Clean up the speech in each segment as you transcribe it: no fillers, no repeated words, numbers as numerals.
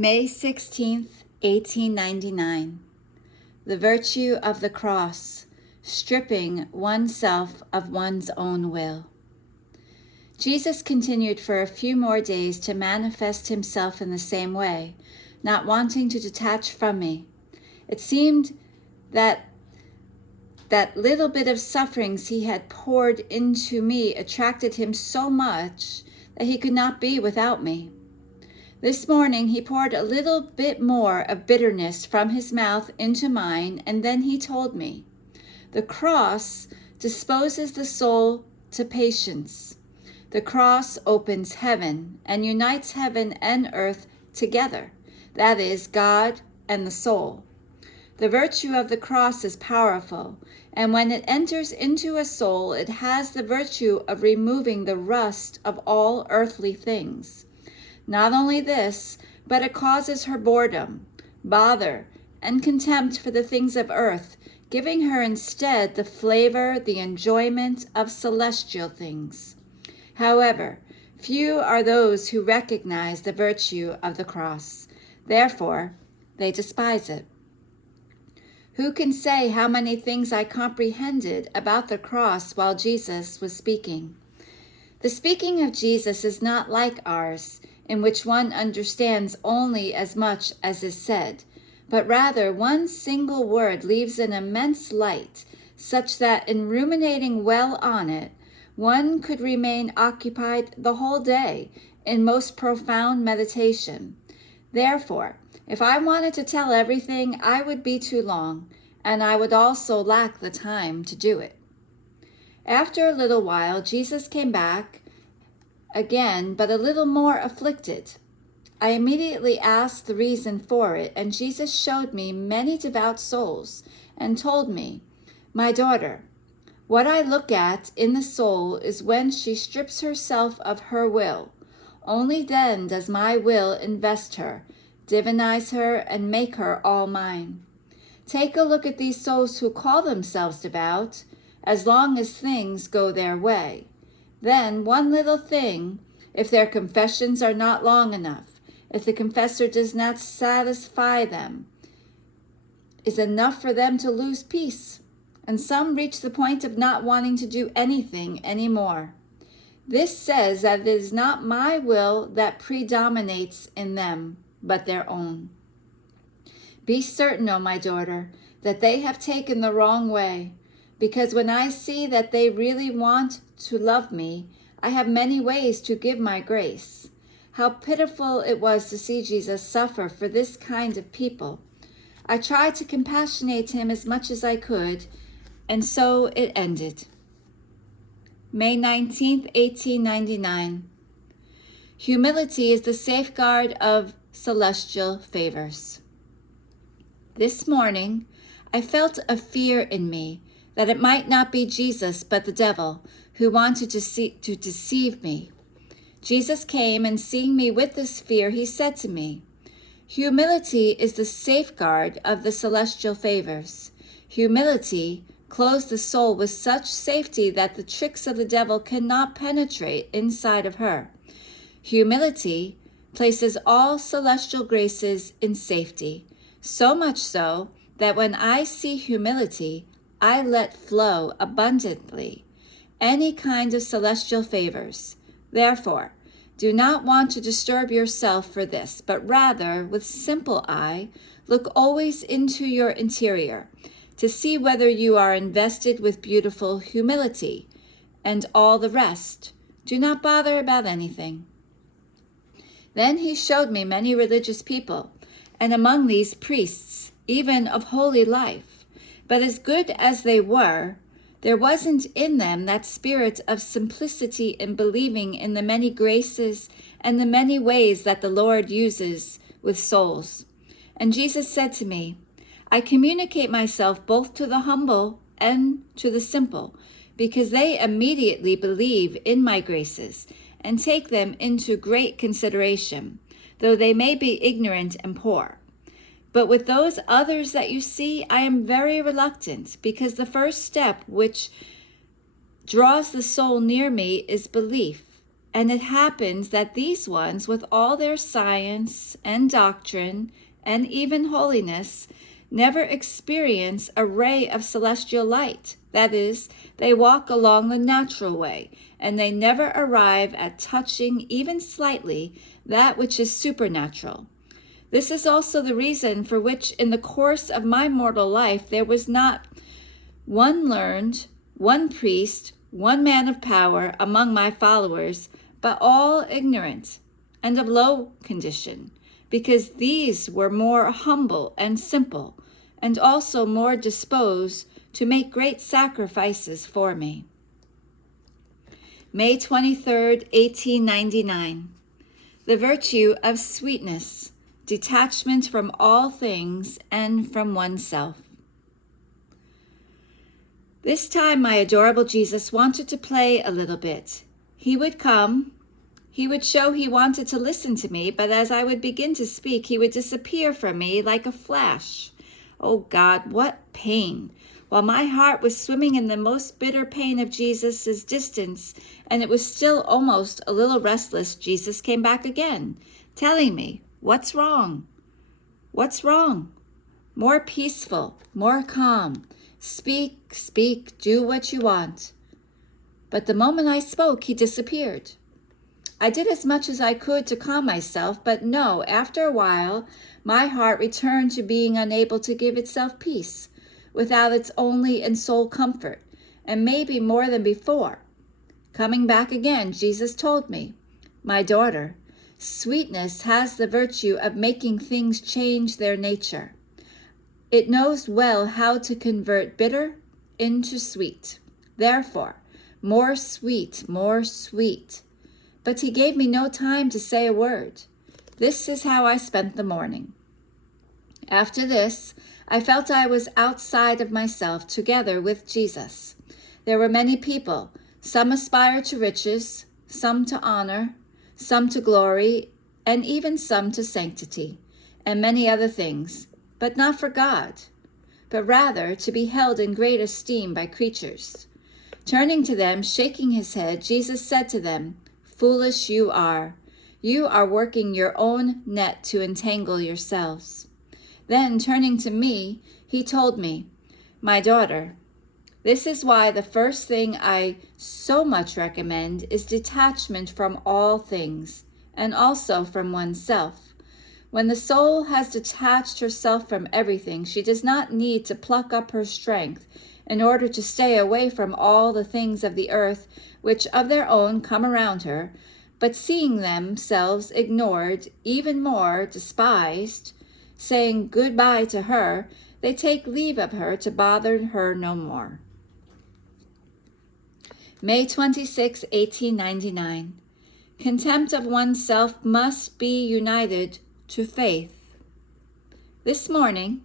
May 16th, 1899. The virtue of the cross, stripping oneself of one's own will. Jesus continued for a few more days to manifest himself in the same way, not wanting to detach from me. It seemed that little bit of sufferings he had poured into me attracted him so much that he could not be without me. This morning he poured a little bit more of bitterness from his mouth into mine, and then he told me, "The cross disposes the soul to patience. The cross opens heaven and unites heaven and earth together, that is, God and the soul. The virtue of the cross is powerful, and when it enters into a soul, it has the virtue of removing the rust of all earthly things. Not only this, but it causes her boredom, bother, and contempt for the things of earth, giving her instead the flavor, the enjoyment of celestial things. However, few are those who recognize the virtue of the cross. Therefore, they despise it. Who can say how many things I comprehended about the cross while Jesus was speaking? The speaking of Jesus is not like ours, in which one understands only as much as is said, but rather one single word leaves an immense light, such that in ruminating well on it, one could remain occupied the whole day in most profound meditation. Therefore, if I wanted to tell everything, I would be too long, and I would also lack the time to do it. After a little while, Jesus came back again, but a little more afflicted. I immediately asked the reason for it, and Jesus showed me many devout souls and told me, "My daughter, what I look at in the soul is when she strips herself of her will. Only then does my will invest her, divinize her, and make her all mine. Take a look at these souls who call themselves devout, as long as things go their way. Then one little thing, if their confessions are not long enough, if the confessor does not satisfy them, is enough for them to lose peace, and some reach the point of not wanting to do anything anymore. This says that it is not my will that predominates in them, but their own. Be certain, O my daughter, that they have taken the wrong way, because when I see that they really want to love me, I have many ways to give my grace. How pitiful it was to see Jesus suffer for this kind of people. I tried to compassionate him as much as I could, and so it ended." May 19th, 1899. Humility is the safeguard of celestial favors. This morning, I felt a fear in me that it might not be Jesus but the devil who wanted to deceive me. Jesus came, and seeing me with this fear, he said to me, "Humility is the safeguard of the celestial favors. Humility clothes the soul with such safety that the tricks of the devil cannot penetrate inside of her. Humility places all celestial graces in safety, so much so that when I see humility, I let flow abundantly any kind of celestial favors. Therefore, do not want to disturb yourself for this, but rather, with simple eye, look always into your interior to see whether you are invested with beautiful humility, and all the rest. Do not bother about anything." Then he showed me many religious people, and among these priests, even of holy life. But as good as they were, there wasn't in them that spirit of simplicity in believing in the many graces and the many ways that the Lord uses with souls. And Jesus said to me, "I communicate myself both to the humble and to the simple, because they immediately believe in my graces and take them into great consideration, though they may be ignorant and poor. But with those others that you see, I am very reluctant, because the first step which draws the soul near me is belief, And it happens that these ones, with all their science and doctrine and even holiness, never experience a ray of celestial light. That is, they walk along the natural way, and they never arrive at touching even slightly that which is supernatural. This is also the reason for which in the course of my mortal life there was not one learned, one priest, one man of power among my followers, but all ignorant and of low condition, because these were more humble and simple, and also more disposed to make great sacrifices for me. May 23rd, 1899. The virtue of sweetness, detachment from all things and from oneself. This time my adorable Jesus wanted to play a little bit. He would come. He would show he wanted to listen to me, but as I would begin to speak, he would disappear from me like a flash. Oh God, what pain! While my heart was swimming in the most bitter pain of Jesus' distance, and it was still almost a little restless, Jesus came back again, telling me, "What's wrong? What's wrong?" More peaceful, more calm. Speak, speak, do what you want. But the moment I spoke, he disappeared. I did as much as I could to calm myself, but no, after a while, my heart returned to being unable to give itself peace, without its only and sole comfort, and maybe more than before. Coming back again, Jesus told me, "My daughter, sweetness has the virtue of making things change their nature. It knows well how to convert bitter into sweet. Therefore, more sweet, more sweet." But he gave me no time to say a word. This is how I spent the morning. After this, I felt I was outside of myself together with Jesus. There were many people. Some aspired to riches, some to honor, some to glory, and even some to sanctity, and many other things, but not for God, but rather to be held in great esteem by creatures. Turning to them, shaking his head, Jesus said to them, "Foolish you are. You are working your own net to entangle yourselves." Then, turning to me, he told me, "My daughter, this is why the first thing I so much recommend is detachment from all things, and also from oneself. When the soul has detached herself from everything, she does not need to pluck up her strength in order to stay away from all the things of the earth which of their own come around her, but seeing themselves ignored, even more despised, saying goodbye to her, they take leave of her to bother her no more. May 26, 1899. Contempt of oneself must be united to faith. This morning,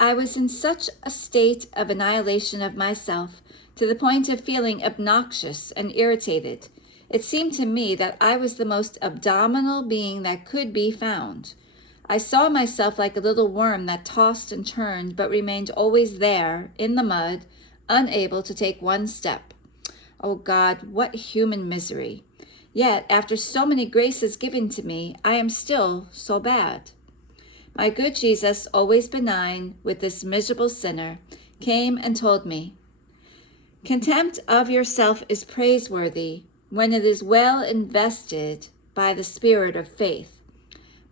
I was in such a state of annihilation of myself, to the point of feeling obnoxious and irritated. It seemed to me that I was the most abominable being that could be found. I saw myself like a little worm that tossed and turned, but remained always there, in the mud, unable to take one step. Oh God, what human misery! Yet, after so many graces given to me, I am still so bad. My good Jesus, always benign with this miserable sinner, came and told me, "Contempt of yourself is praiseworthy when it is well invested by the spirit of faith.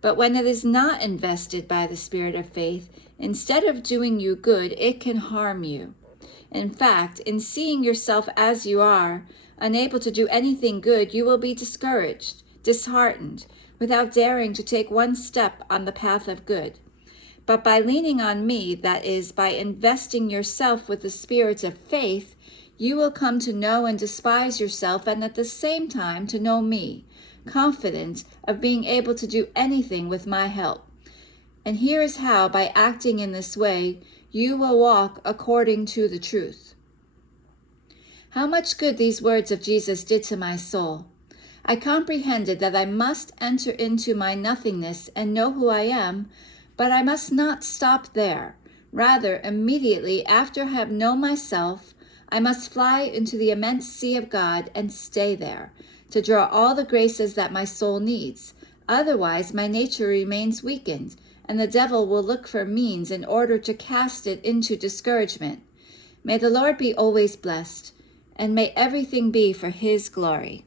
But when it is not invested by the spirit of faith, instead of doing you good, it can harm you. In fact, in seeing yourself as you are, unable to do anything good, you will be discouraged, disheartened, without daring to take one step on the path of good. But by leaning on me, that is, by investing yourself with the spirit of faith, you will come to know and despise yourself, and at the same time to know me, confident of being able to do anything with my help. And here is how, by acting in this way, you will walk according to the truth." How much good these words of Jesus did to my soul. I comprehended that I must enter into my nothingness and know who I am, but I must not stop there. Rather, immediately after I have known myself, I must fly into the immense sea of God and stay there, to draw all the graces that my soul needs. Otherwise, my nature remains weakened, and the devil will look for means in order to cast it into discouragement. May the Lord be always blessed, and may everything be for his glory.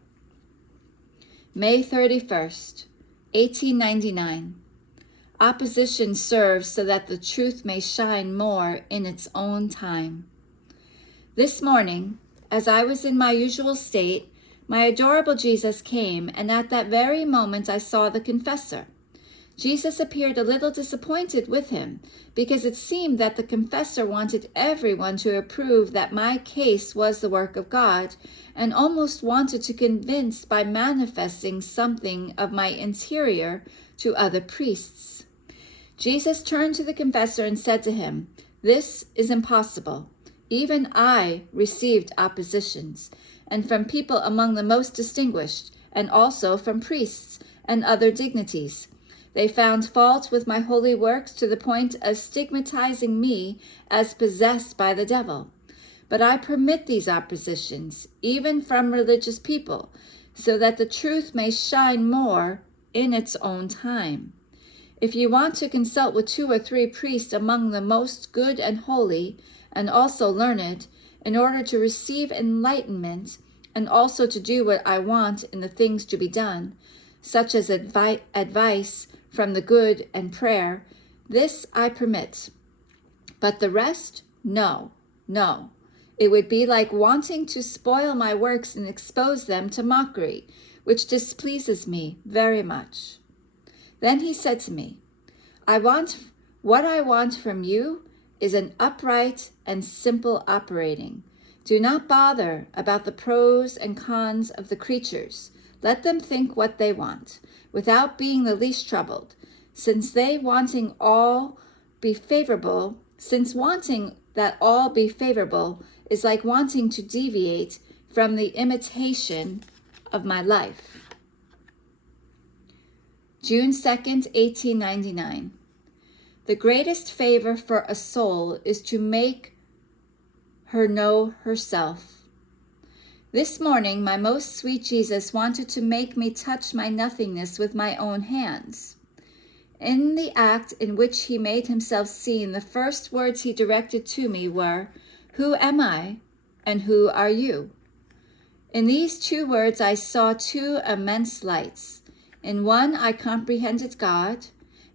May 31st, 1899. Opposition serves so that the truth may shine more in its own time. This morning, as I was in my usual state, my adorable Jesus came, and at that very moment I saw the confessor. Jesus appeared a little disappointed with him, because it seemed that the confessor wanted everyone to approve that my case was the work of God, and almost wanted to convince by manifesting something of my interior to other priests. Jesus turned to the confessor and said to him, "This is impossible. Even I received oppositions, and from people among the most distinguished, and also from priests and other dignities. They found fault with my holy works to the point of stigmatizing me as possessed by the devil. But I permit these oppositions, even from religious people, so that the truth may shine more in its own time. If you want to consult with 2 or 3 priests among the most good and holy, and also learned, in order to receive enlightenment, and also to do what I want in the things to be done, such as advice from the good and prayer, this I permit. But the rest, no. It would be like wanting to spoil my works and expose them to mockery, which displeases me very much." Then he said to me, What I want from you is an upright and simple operating. Do not bother about the pros and cons of the creatures. Let them think what they want, without being the least troubled, since wanting that all be favorable is like wanting to deviate from the imitation of my life. June 2nd, 1899. The greatest favor for a soul is to make her know herself. This morning, my most sweet Jesus wanted to make me touch my nothingness with my own hands. In the act in which he made himself seen, the first words he directed to me were, "Who am I, and who are you?" In these 2 words I saw 2 immense lights. In one I comprehended God,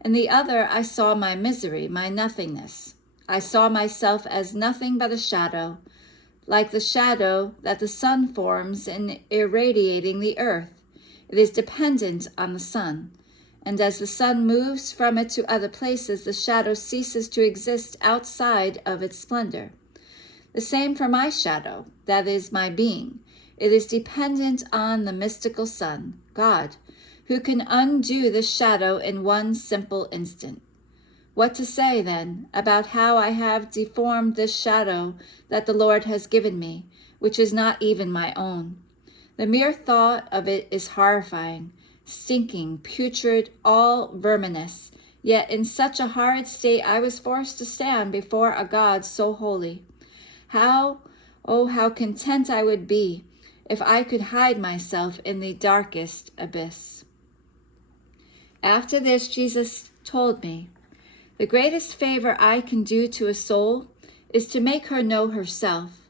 in the other I saw my misery, my nothingness. I saw myself as nothing but a shadow, like the shadow that the sun forms in irradiating the earth. It is dependent on the sun, and as the sun moves from it to other places, the shadow ceases to exist outside of its splendor. The same for my shadow, that is my being. It is dependent on the mystical sun, God, who can undo the shadow in one simple instant. What to say, then, about how I have deformed this shadow that the Lord has given me, which is not even my own? The mere thought of it is horrifying, stinking, putrid, all verminous. Yet in such a horrid state I was forced to stand before a God so holy. How content I would be if I could hide myself in the darkest abyss. After this, Jesus told me, "The greatest favor I can do to a soul is to make her know herself.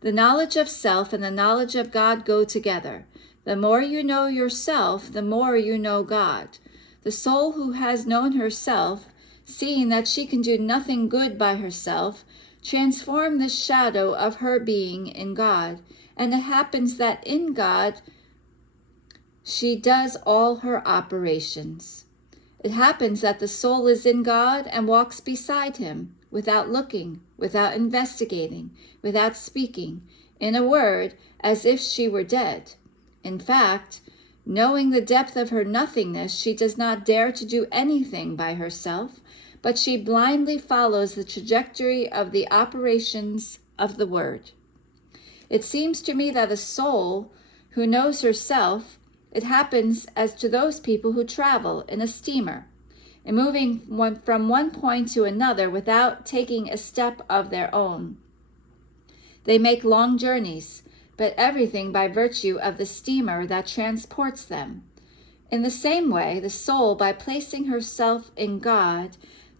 The knowledge of self and the knowledge of God go together. The more you know yourself, the more you know God. The soul who has known herself, seeing that she can do nothing good by herself, transforms the shadow of her being in God, and it happens that in God she does all her operations. It happens that the soul is in God and walks beside him, without looking, without investigating, without speaking, in a word, as if she were dead. In fact, knowing the depth of her nothingness, she does not dare to do anything by herself, but she blindly follows the trajectory of the operations of the Word. It seems to me that a soul who knows herself, it happens as to those people who travel in a steamer, and moving from one point to another without taking a step of their own. They make long journeys, but everything by virtue of the steamer that transports them. In the same way, the soul, by placing herself in God,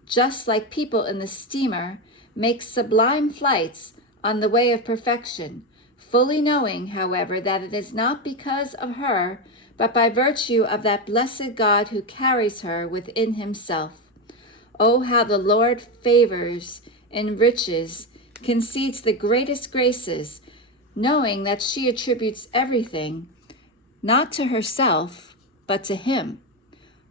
just like people in the steamer, makes sublime flights on the way of perfection, fully knowing, however, that it is not because of her, but by virtue of that blessed God who carries her within himself. Oh, how the Lord favors, enriches, concedes the greatest graces, knowing that she attributes everything, not to herself, but to him.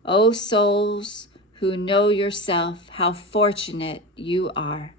O souls who know yourself, how fortunate you are.